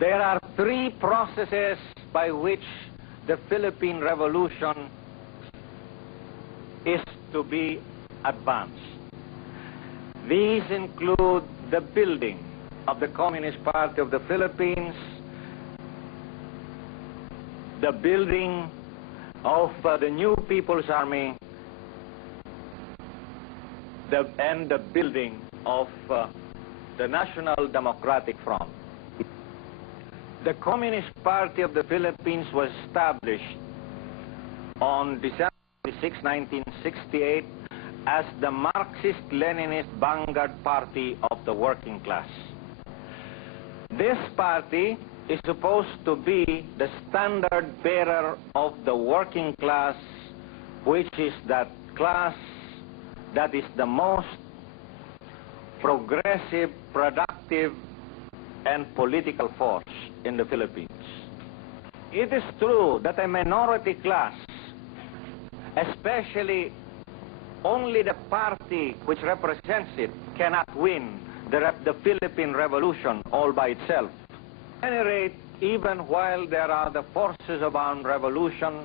There are three processes by which the Philippine Revolution is to be advanced. These include the building of the Communist Party of the Philippines, the building of the new People's Army, and the building of the National Democratic Front. The Communist Party of the Philippines was established on December 26, 1968 as the Marxist-Leninist vanguard party of the working class. This party is supposed to be the standard bearer of the working class, which is that class that is the most progressive, productive, and political force in the Philippines. It is true that a minority class, especially only the party which represents it, cannot win the Philippine Revolution all by itself. At any rate, even while there are the forces of armed revolution,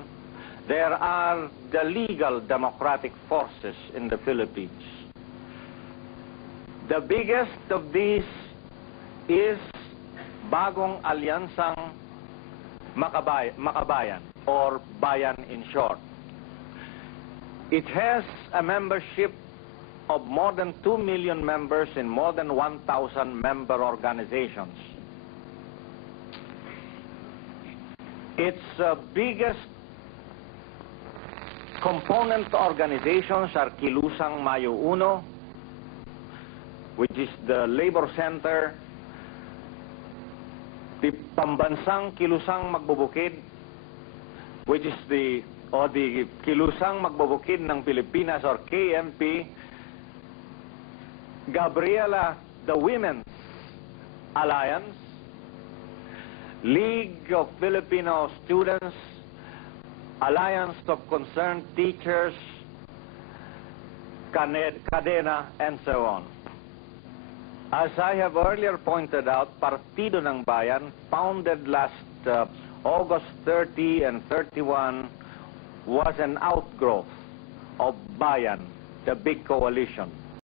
there are the legal democratic forces in the Philippines. The biggest of these is Bagong Alyansang Makabayan, or Bayan in short. It has a membership of more than 2 million members in more than 1,000 member organizations. Its biggest component organizations are Kilusang Mayo Uno, which is the labor center, the Pambansang Kilusang Magbubukid, which is the Kilusang Magbubukid ng Pilipinas, or KMP, Gabriela, the Women's Alliance, League of Filipino Students, Alliance of Concerned Teachers, Cadena, and so on. As I have earlier pointed out, Partido ng Bayan, founded last August 30 and 31, was an outgrowth of Bayan, the big coalition.